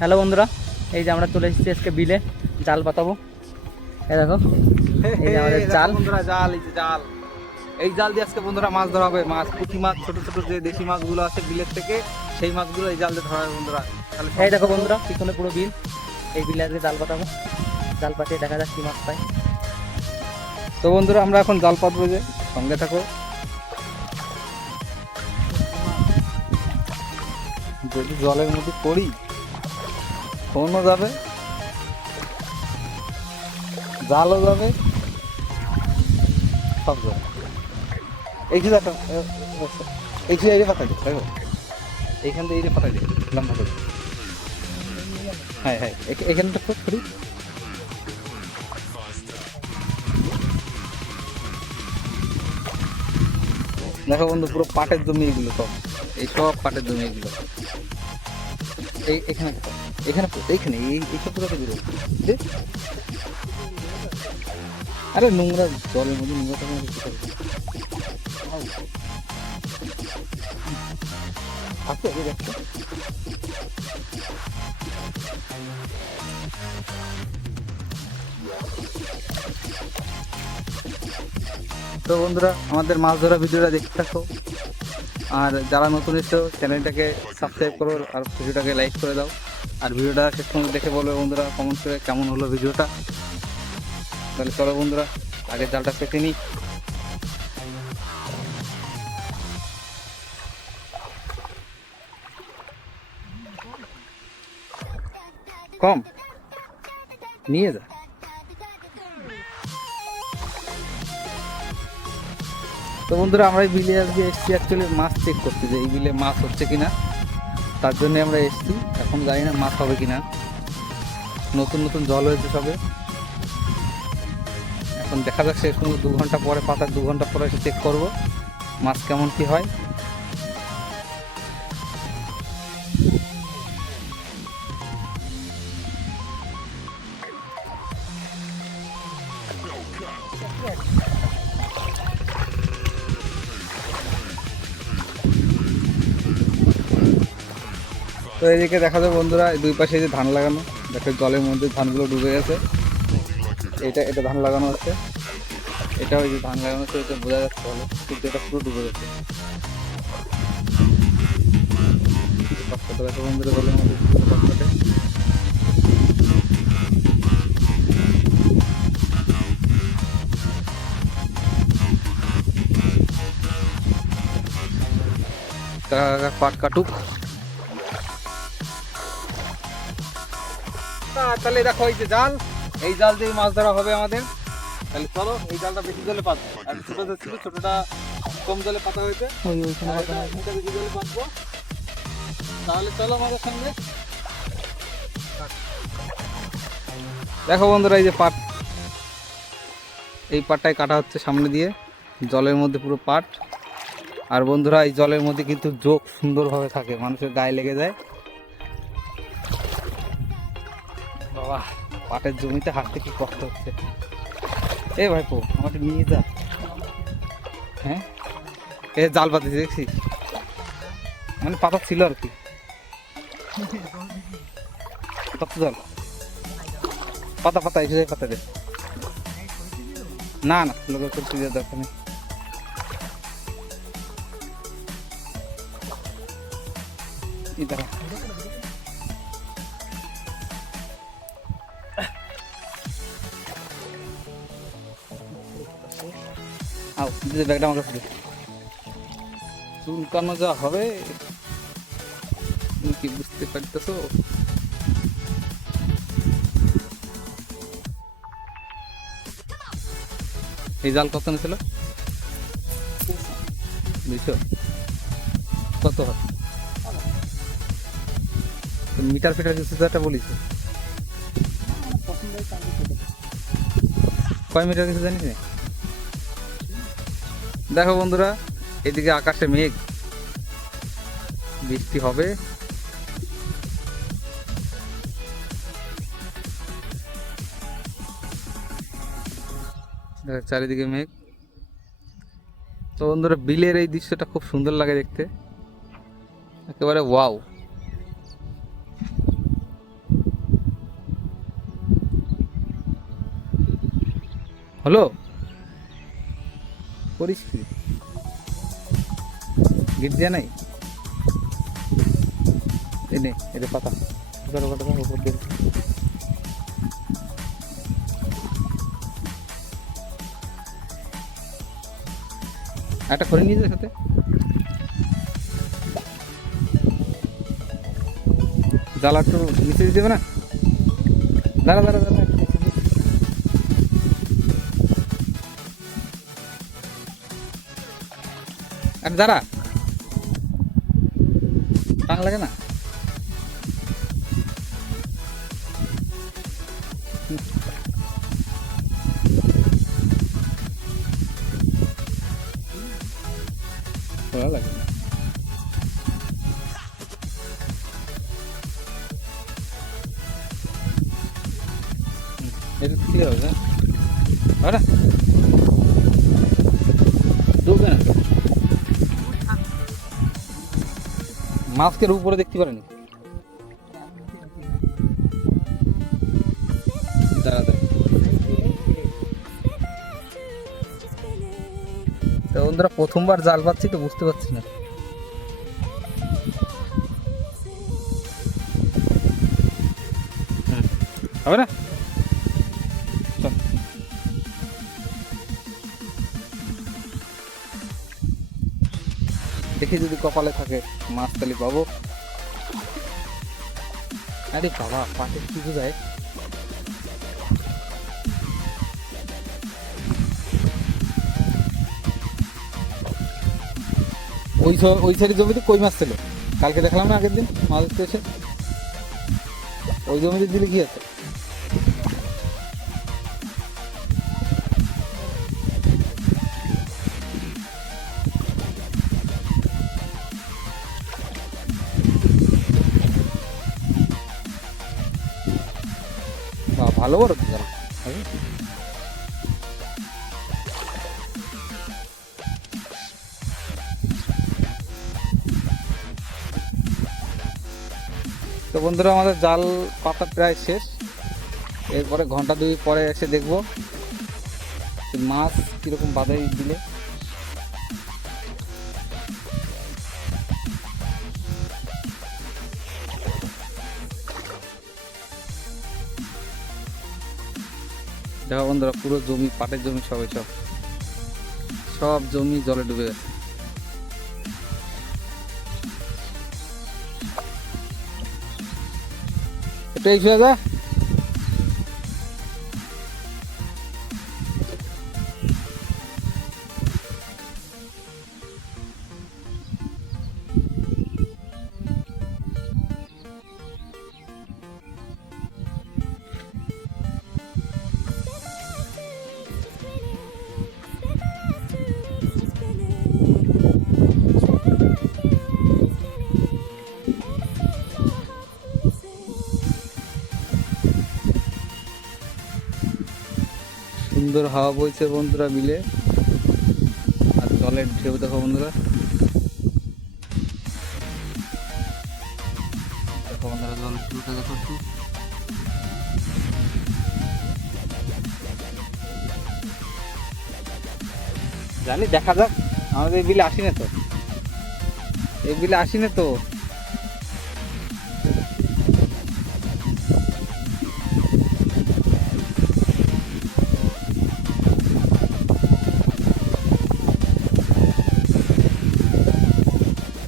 Hello বন্ধুরা এই যে আমরা চলে এসেছি আজকে বিলে জাল পাতাবো। এই দেখো এই যে আমাদের জাল। বন্ধুরা জাল এই যে জাল। এই জাল দিয়ে আজকে বন্ধুরা মাছ ধরা হবে মাছ পুঁটি মাছ ছোট ছোট যে দেশি মাছগুলো আছে বিলের থেকে সেই মাছগুলো এই জাল দিয়ে ধরা হবে বন্ধুরা। তাহলে এই দেখো বন্ধুরা পিছনে পুরো বিল। এই বিলে আজকে জাল পাতাবো। জাল পাতিয়ে দেখা যাক কি মাছ পাই তো বন্ধুরা আমরা এখন জাল পাতবো যে সঙ্গে থাকো। যদি জলের মধ্যে পড়ি ফোনও যাবে। জালও যাবে। সব যাবে। এই যে এই যে এই যে পাতা দেখো। এইখান থেকে এই পাতা দিই লম্বা করে। হ্যাঁ হ্যাঁ এখ- এখানটা খুব করি দেখো বন্ধু, পুরো পাটের জমি এগুলো সব। এই সব পাটের জমি এগুলো এই, এখানে? এখানে? এইখানে এই এইসব দিল আরে নোংরা জলের মধ্যে নোংরা করব? তো বন্ধুরা, আমাদের মাছ ধরা ভিডিওটা দেখতে থাকো। আর যারা নতুন এসছো, চ্যানেলটাকে সাবস্ক্রাইব করো আর ভিডিওটাকে লাইক করে দাও। আর ভিডিওটা শেষ পর্যন্ত দেখে বলবে বন্ধুরা কমেন্ট করে কেমন হলো ভিডিওটা। তাহলে চলো বন্ধুরা, আগে জালটা পেতে নিই। কম, নিয়ে যা। তো বন্ধুরা, আমরা এই বিলে আজকে এসছি অ্যাকচুয়ালি মাছ চেক করতে, যে এই বিলে মাছ হচ্ছে কিনা। তার জন্য আমরা এসছি। এখন জানি না মাছ হবে কিনা। নতুন নতুন জল হয়েছে সবে। এখন দেখা যাক এখন দু ঘণ্টা পরে পাতা দু ঘণ্টা পরে এসে চেক করব। মাছ কেমন কি হয়। এদিকে দেখা যায় বন্ধুরা দুই পাশে যে ধান লাগানো, দেখো জলের মধ্যে ধানগুলো ডুবে গেছে। এটা এটা ধান লাগানো হচ্ছে এটা ওই যে ধান লাগানো হচ্ছে বোঝা যাচ্ছে ভালো, কিন্তু এটা পুরো ডুবে গেছে। দেখো বন্ধুরা, জলের মধ্যে পাট কাটুক। তাহলে দেখো এই যে জাল এই জাল দিয়ে মাছ ধরা হবে আমাদের। তাহলে চলো এই জালটা বেশি জলে পাতবো। আর ছোটটা ছিল ছোটটা কম জলে পাতা হয়েছে। ওই ওইখানে পাতা এটা- এটা বেশি জলে পাতবো। তাহলে চলো আমাদের সঙ্গে। দেখো বন্ধুরা এই যে পাট। এই পাটটাই কাটা হচ্ছে সামনে দিয়ে। জলের মধ্যে পুরো পাট। আর বন্ধুরা এই জলের মধ্যে কিন্তু যোগ সুন্দরভাবে থাকে। মানুষের গায়ে লেগে যায়। বাবা, পাটের জমিতে হাঁটতে কি কষ্ট হচ্ছে? এ ভাইপো, আমাকে নিয়ে যা। হ্যাঁ? এ জাল পাতিছে দেখছিস? মানে পাতা ছিল আর কি। কত জল। পাতা পাতা, এসে পাতা দে না না, লোকের করতে দেওয়ার দরকার নেই। দাঁড়া। আও, দিদি ব্যাগটা চুলকানো যা হবে, তুমি কি বুঝতে পারতেছো? এই জাল কত নিয়েছিল? দুইশো। কত হয়? মিটার ফিটার কিছু একটা বলিস। কয় মিটার কিছু জানিস না? দেখো বন্ধুরা, এদিকে আকাশে মেঘ। বৃষ্টি হবে। চারিদিকে মেঘ। তো বন্ধুরা, বিলের এই দৃশ্যটা খুব সুন্দর লাগে দেখতে। একেবারে ওয়াও। হ্যালো? করিস কি গিট দেওয়া নাই? এনে এটা পাতা। দিয়ে। একটা করে নিয়ে যাবে সাথে। জ্বালা একটু নিচে দিয়ে দেবে না। দাঁড়া দাঁড়া দাঁড়া। আর যারা টান লাগে মাস্কের উপরে দেখতে পারেন? বন্ধুরা প্রথমবার জাল পাচ্ছি তো বুঝতে পারছি না। হবে না? দেখি যদি কপালে থাকে, মাছ তালি পাবো। আরে বাবা, পাটে কি যায় ওই ওই সাইডের জমিতে কই মাছ ছিল? কালকে দেখলাম না আগের দিন, মাছ এসে। ওই জমিতে দিলে কি আছে? ভালো বড় তো তো বন্ধুরা, আমাদের জাল পাতা প্রায় শেষ। এরপরে ঘণ্টা দুই পরে এসে দেখব মাছ কীরকম বাধাই দিলে। দেখো বন্ধুরা, পুরো জমি, পাটের জমি সবে সব। সব জমি জলে ডুবে গেছে। এটা যা। সুন্দর হাওয়া বইছে বন্ধুরা মিলে। আর জলের ঢেউ দেখো বন্ধুরা। জানি, দেখা যাক। আমাদের বিলে আসি না তো। এই বিলে আসি না তো?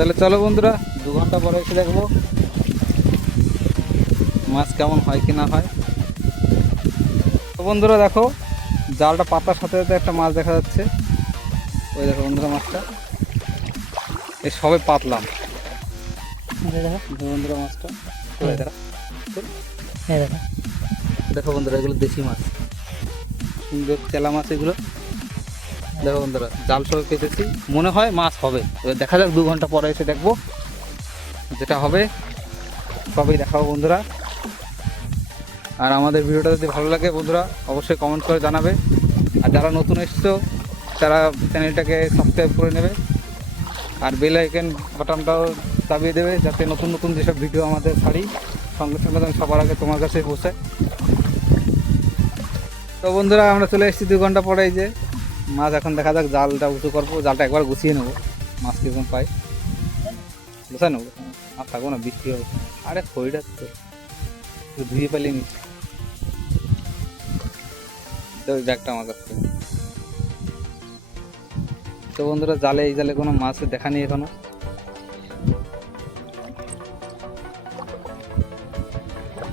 তাহলে চলো বন্ধুরা দু ঘণ্টা পরে এসে দেখব মাছ কেমন হয় কি না হয়। তো বন্ধুরা দেখো জালটা পাতার সাথে সাথে একটা মাছ দেখা যাচ্ছে। ওই দেখো বন্ধুরা মাছটা। এই সবে পাতলাম। বন্ধুরা মাছটা। ওই দেখো। দেখো। দেখো বন্ধুরা এগুলো দেশি মাছ। সুন্দর তেলা মাছ এগুলো। দেখো বন্ধুরা, জাল সবে পেতেছি মনে হয় মাছ হবে। এবার দেখা যাক, দু ঘণ্টা পরে এসে দেখব যেটা হবে। সবই দেখাবো বন্ধুরা। আর আমাদের ভিডিওটা যদি ভালো লাগে বন্ধুরা, অবশ্যই কমেন্ট করে জানাবে। আর যারা নতুন এসছো, তারা চ্যানেলটাকে সাবস্ক্রাইব করে নেবে। আর বেল আইকন বাটনটাও দাবিয়ে দেবে, যাতে নতুন নতুন যেসব ভিডিও আমাদের ছাড়ি, সঙ্গে সঙ্গে যেন সবার আগে তোমার কাছে পৌঁছায়। তো বন্ধুরা, আমরা চলে এসেছি দু ঘণ্টা পরে এই যে। মাছ এখন দেখা যাক, জালটা উঁচু করব, জালটা একবার গুছিয়ে নেব, মাছ কীরকম পাই গুছাই নেব, আর থাকব না, বৃষ্টি হবে। আরে খড়িটা তো ধুয়ে পেলে নি। তো ব্যাগটা আমার কাছে। তো বন্ধুরা, জালে এই জালে কোনো মাছ দেখা নেই এখনও।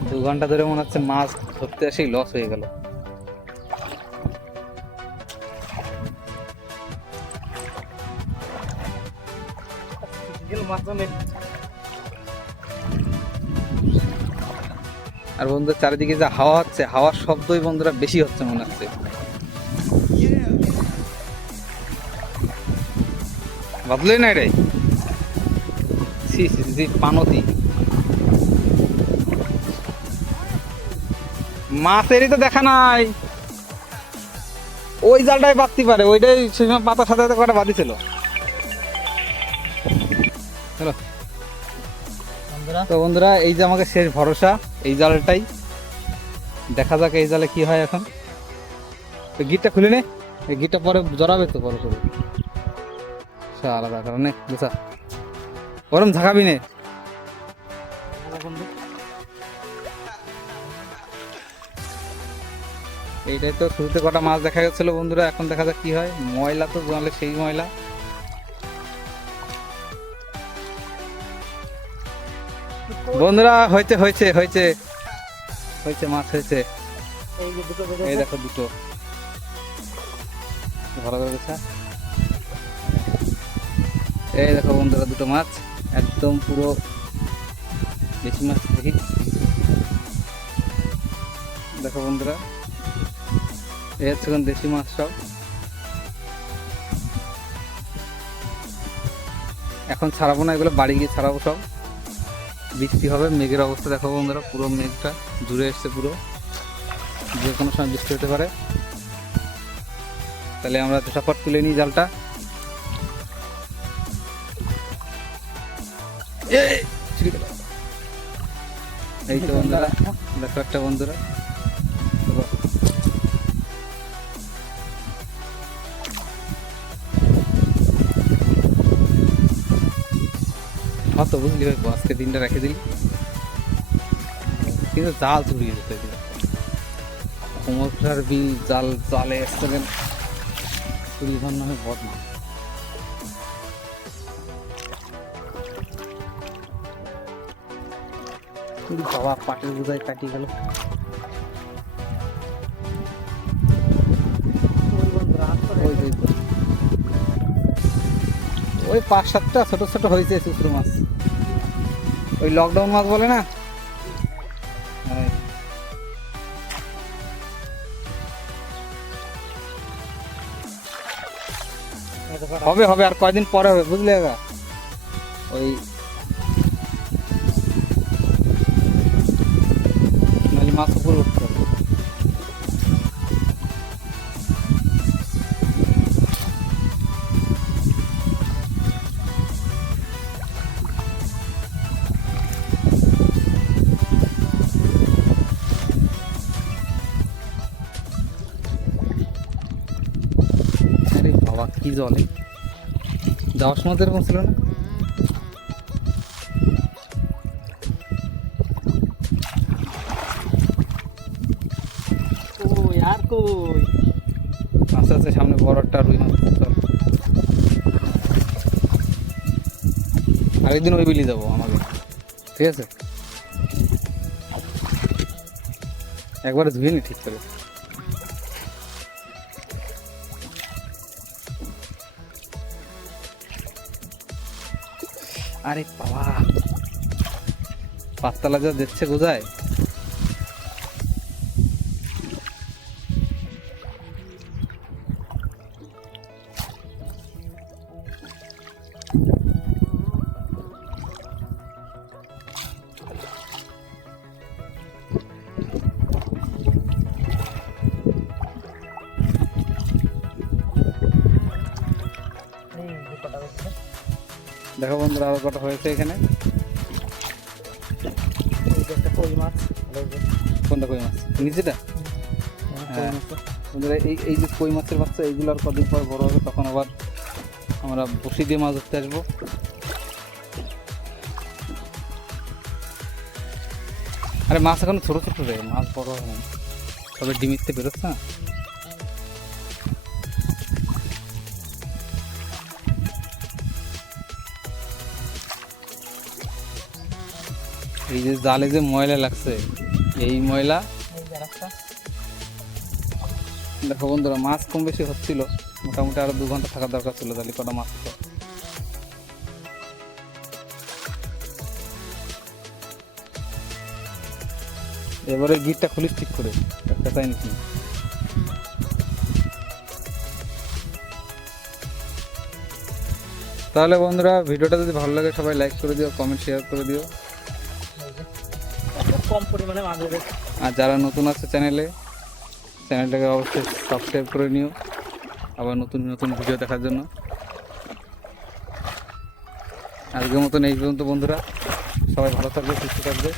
দু ঘণ্টা ধরে মনে হচ্ছে মাছ ধরতে আসেই লস হয়ে গেল। আর বন্ধু, চারিদিকে যে হাওয়া হচ্ছে, হাওয়ার শব্দই বন্ধুরা বেশি হচ্ছে মনে হচ্ছে। বাদলে না সি পানতি। মাছেরই তো দেখা নাই। ওই জালটাই বাঁধতে পারে, ওইটাই সেই সময় পাতার সাথে সাথে কটা বাঁধিছিল। চলো তো বন্ধুরা এই যে আমাকে শেষ ভরসা এই জালটাই। দেখা যাক এই জালে কি হয় এখন। তো গিটটা খুলে নে। এই গিটটা পরে জড়াবে তো পরে করে সে আলাদা কারণে বুঝা গরম ঝাঁকাবি নে। এইটাই তো শুরুতে কটা মাছ দেখা গেছিল বন্ধুরা এখন দেখা যাক কি হয়। ময়লা তো জলে সেই ময়লা। বন্ধুরা হয়েছে হয়েছে হয়েছে হয়েছে মাছ হয়েছে এই দেখো দুটো। ভালো করে দেখা। এই দেখো বন্ধুরা, দুটো মাছ। একদম পুরো বেশি মাছ দেখি। দেখো বন্ধুরা, এই হচ্ছে দেশি মাছ সব। এখন ছাড়াবো না, এগুলো বাড়ি গিয়ে ছাড়াবো সব। বৃষ্টি হবে মেঘের অবস্থা দেখো বন্ধুরা পুরো মেঘটা জুড়ে এসছে পুরো। যে কোনো সময় বৃষ্টি হতে পারে। তাহলে আমরা ঝটাফট তুলে নিই জালটা। এই, তো বন্ধুরা দেখো একটা বন্ধুরা। বুঝলি ভাই আজকে দিনটা রেখে দিলি। কিন্তু জাল চুরিয়ে যেতে দিল কোমরটার জাল জালে চুরিধান নামে বদনা বাবা, পাটের বোঝায় কাটিয়ে গেল। ওই পাঁচ সাতটা ছোট ছোট হয়েছে শুক্র মাছ ওই লকডাউন মাছ বলে না? হবে হবে, আর কয়দিন পরে হবে, বুঝলে ওই মাছ উপরে উঠতে জলে যাওয়ার সময় তো এরকম ছিল না? আস্তে আস্তে সামনে বড় একটা রুই মাছ চল। আরেকদিন ওই বিলি যাব আমাকে ঠিক আছে? একবারে ধুয়ে নি ঠিক করে। আরে বাবা। পাঁচতলা যা দেখছে গোজায় দেখো বন্ধুরা আরও কটা হয়েছে এখানে। কোনটা কই মাছ? নিচেটা? হ্যাঁ। বন্ধুরা, এই এই যে কই মাছের বাচ্চা, এইগুলো আর কদিন পর বড় হবে, তখন আবার আমরা বসি দিয়ে মাছ ধরতে আসব। আরে মাছ এখন ছোট ছোট রে, মাছ বড় হবে তবে ডিমিতে বেরোচ্ছে না। এই যে জালে যে ময়লা লাগছে, এই ময়লা। দেখো বন্ধুরা, মাছ কম বেশি হচ্ছিল, মোটামুটি আরও দু ঘণ্টা থাকার দরকার ছিল জালি কটা মাছ এবারে গিটটা খুলিস ঠিক করে, একটা তাই নাকি? তাহলে বন্ধুরা, ভিডিওটা যদি ভালো লাগে সবাই লাইক করে দিও কমেন্ট শেয়ার করে দিও। কম পরিমাণে আর যারা নতুন আছে চ্যানেলে, চ্যানেলটাকে অবশ্যই সাবস্ক্রাইব করে নিও। আবার নতুন নতুন ভিডিও দেখার জন্য। আজকের মতন এই পর্যন্ত বন্ধুরা। সবাই ভালো থাকবে, সুস্থ থাকবে।